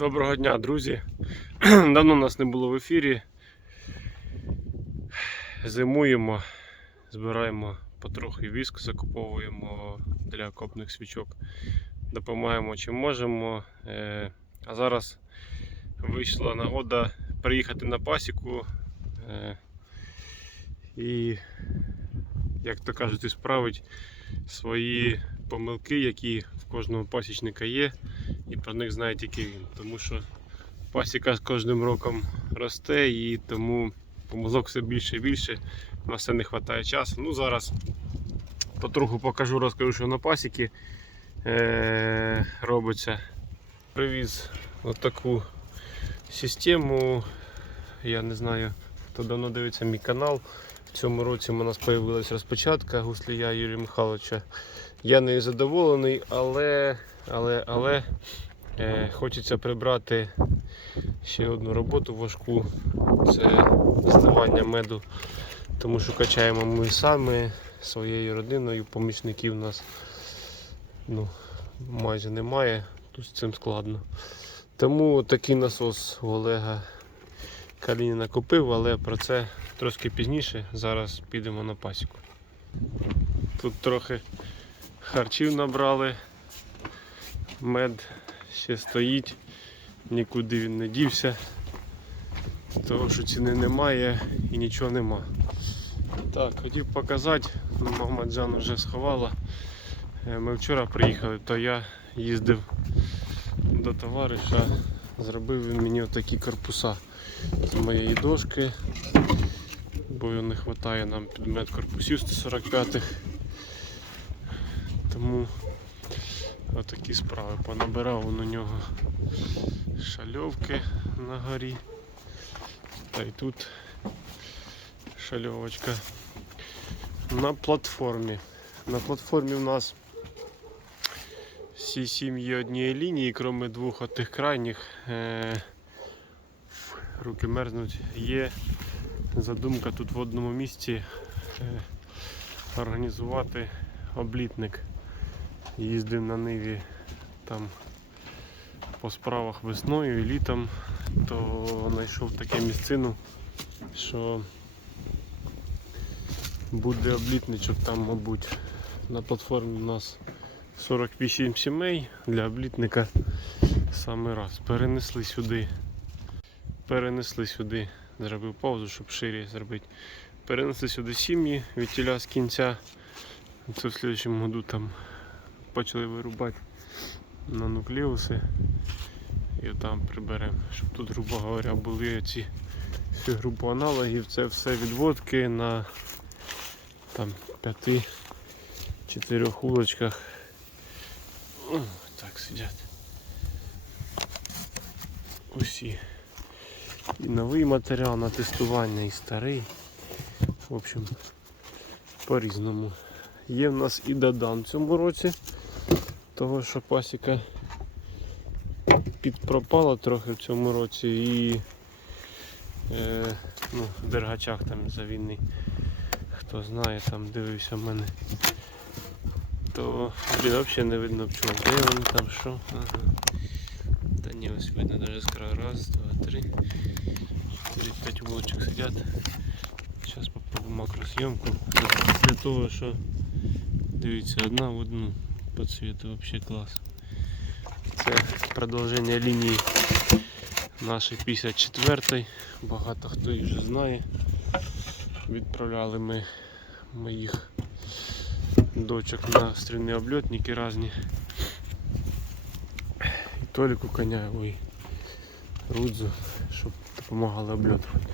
Доброго дня, друзі. Давно нас не було в ефірі. Зимуємо, збираємо потрохи віск, закуповуємо для окопних свічок, допомагаємо чим можемо. Е, А зараз вийшла нагода приїхати на пасіку е, і, як то кажуть, ісправити свої помилки, які в кожного пасічника є і про них знає тільки він. Тому що пасіка з кожним роком росте і тому помилок все більше і більше. На все не вистачає часу. Ну зараз потроху покажу, розкажу, що на пасіки е- робиться. Привіз отаку систему. Я не знаю, хто давно дивиться мій канал. В цьому році у нас з'явилася розпочатка гуслія Юрія Михайловича. Я нею задоволений, але, але, але е, хочеться прибрати ще одну роботу важку. Це зливання меду. Тому що качаємо ми самі своєю родиною, помічників у нас ну, майже немає, тут з цим складно. Тому такий насос у Олега Калініна купив, але про це трошки пізніше. Зараз підемо на пасіку. Тут трохи харчів набрали, мед ще стоїть, нікуди він не дівся, тому що ціни немає і нічого нема. Так, хотів показати, ну, мама Джан вже сховала. Е, Ми вчора приїхали, то я їздив до товариша, зробив він мені отакі корпуса з моєї дошки, бо не вистачає нам підмет корпусів 145-х. Тому отакі справи. Понабирав он у нього шальовки на горі. Та й тут шальовочка. На платформі. На платформі у нас всі сім'ї однієї лінії, крім двох от тих крайніх. Е- руки мерзнуть. Є задумка тут в одному місці е- організувати облітник. Їздив на ниві там по справах весною і літом, то знайшов таке місцину, що буде облітничок там, мабуть, на платформі у нас 48 сімей для облітника саме раз. Перенесли сюди. Перенесли сюди, зробив паузу, щоб шире зробити. Перенесли сюди сім'ї від тіля з кінця. Це в слідчому году там почали вирубати на нуклеуси і там приберемо, щоб тут, грубо говоря, були ці всі групи аналогів. Це все відводки на там 5-4 улочках. Так сидять. Усі. І новий матеріал на тестування, і старий. В общем, по-різному. Є в нас і додан в цьому році, того що пасіка підпропала трохи в цьому році і е, ну, в дергачах там за війни, хто знає, там дивився в мене, то блін, взагалі не видно пчол. Де вони там що? Ага. Та ні, ось видно навіть з краю. Раз, два, три, чотири, п'ять вулочок сидять. Зараз попробую макросйомку. Для того, що дивіться, одна в одну по цвету взагалі клас. Це продовження лінії нашої 54-ї. Багато хто її вже знає. Відправляли ми моїх дочок на стрільні обльотники різні. І Толіку Коняєву і Рудзу, щоб допомагали обльотувати.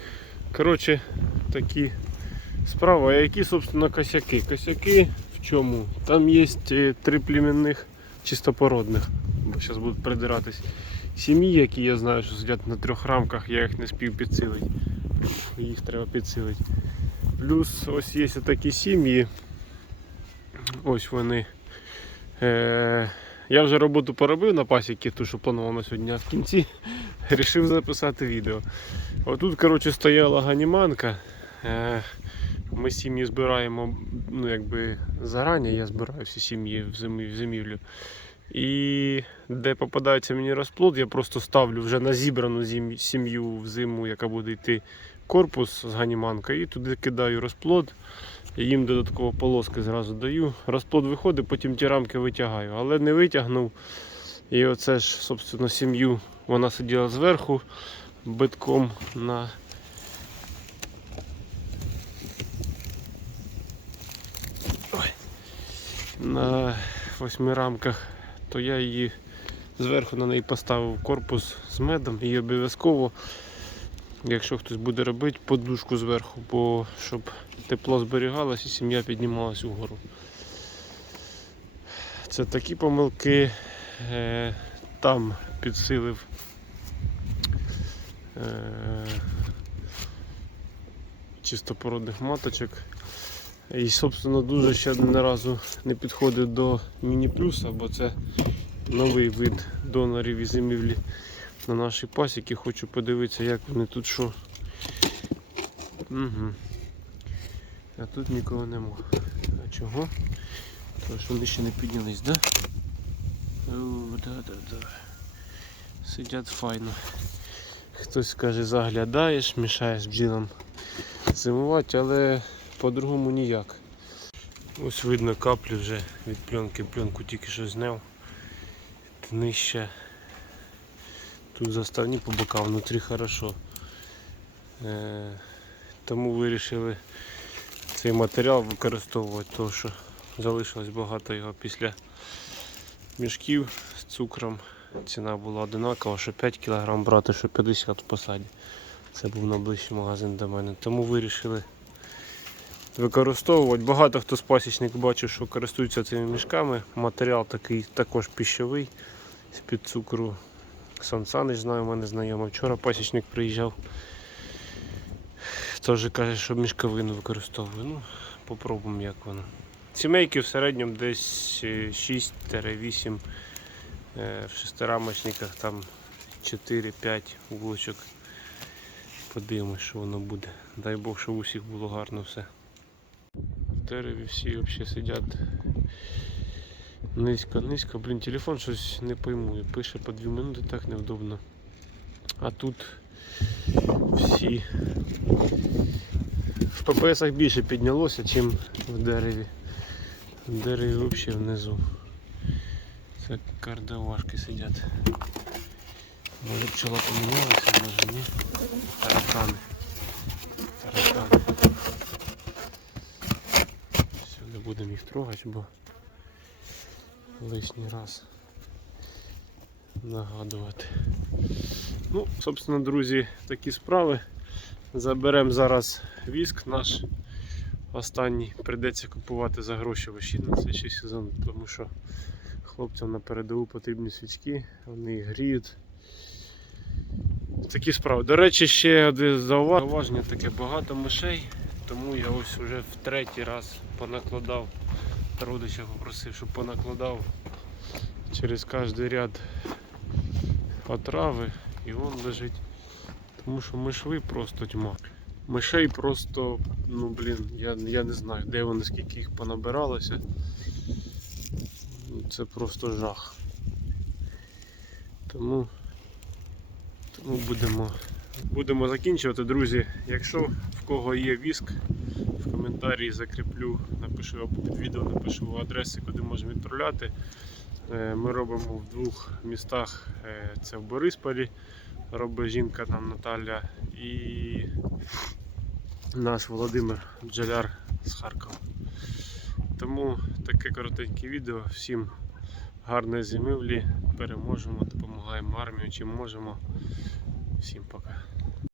Коротше, такі справи. А які, собственно, косяки? Косяки чому? Там є е, три племінних чистопородних, бо зараз будуть придиратись. Сім'ї, які я знаю, що сидять на трьох рамках, я їх не спів підсилити. Їх треба підсилити. Плюс ось є такі сім'ї. Ось вони. Е- я вже роботу поробив на пасіки, ту, що планував на сьогодні, в кінці вирішив записати відео. Отут, коротше, стояла ганіманка. Е- ми сім'ї збираємо ну, якби зарані, я збираю всі сім'ї в зимі- в зимівлю. І де попадається мені розплод, я просто ставлю вже на зібрану сім'ю в зиму, яка буде йти корпус з ганіманкою, і туди кидаю розплод. Їм додатково полоски зразу даю. Розплод виходить, потім ті рамки витягаю, але не витягнув. І оце ж, собственно, сім'ю вона сиділа зверху битком на. На восьми рамках, то я її зверху на неї поставив корпус з медом і обов'язково, якщо хтось буде робити, подушку зверху, бо щоб тепло зберігалось і сім'я піднімалась угору. Це такі помилки. Е, Там підсилив е, чистопородних маточок. І, собственно, дуже ще не разу не підходить до міні-плюса, бо це новий вид донорів і зимівлі на нашій пасіки. Хочу подивитися, як вони тут що. Угу. А тут нікого нема. А чого? Тому що вони ще не піднялись, да? Да, да, да. Сидять файно. Хтось каже, заглядаєш, мішаєш бджілам зимувати, але по-другому ніяк. Ось видно каплі вже від пленки, пленку тільки що зняв. Нижче. Тут заставні по бокам, внутрі хорошо. Е, тому вирішили цей матеріал використовувати, тому що залишилось багато його після мішків з цукром. Ціна була одинакова, що 5 кг брати, що 50 в посаді. Це був найближчий магазин до мене. Тому вирішили використовувати. Багато хто з пасічник бачив, що користуються цими мішками. Матеріал такий також піщовий з-під цукру. Сан Санич знаю, у мене знайомий. Вчора пасічник приїжджав. Теж каже, що мішковину використовую. Ну, попробуємо як воно. Сімейки в середньому десь е, 6-8 е, в шестирамочниках там 4-5 вулочок. Подивимось, що воно буде. Дай Бог, щоб у всіх було гарно все. Дереві всі взагалі сидять низько, низько. Блін, телефон щось не пойму. Пише по 2 минути, так невдобно. А тут всі в ППСах більше піднялося, ніж в дереві. В дереві взагалі внизу. Це кардавашки сидять. Може пчела помінялася, може ні. Таракани. Все, не будемо їх трогати, бо лишній раз нагадувати. Ну, собственно, друзі, такі справи. Заберемо зараз віск наш останній. Прийдеться купувати за гроші вощі на цей ще сезон, тому що хлопцям на передову потрібні свічки, вони їх гріють. Такі справи. До речі, ще одне зауваження таке багато мишей, тому я ось вже в третій раз понакладав. Родича попросив, щоб понакладав через кожний ряд отрави і вон лежить. Тому що мишви просто тьма. Мишей просто, ну блін, я, я не знаю, де вони, скільки їх понабиралося. Це просто жах. Тому, тому будемо, будемо закінчувати, друзі. Якщо в кого є віск, в коментарі закріплю, напишу або під відео напишу адреси, куди можемо відправляти. Е, Ми робимо в двох містах. Е, Це в Борисполі, робить жінка там Наталя і наш Володимир Бджоляр з Харкова. Тому таке коротеньке відео. Всім гарної зимівлі. Переможемо, допомагаємо армію, чим можемо. Всім пока.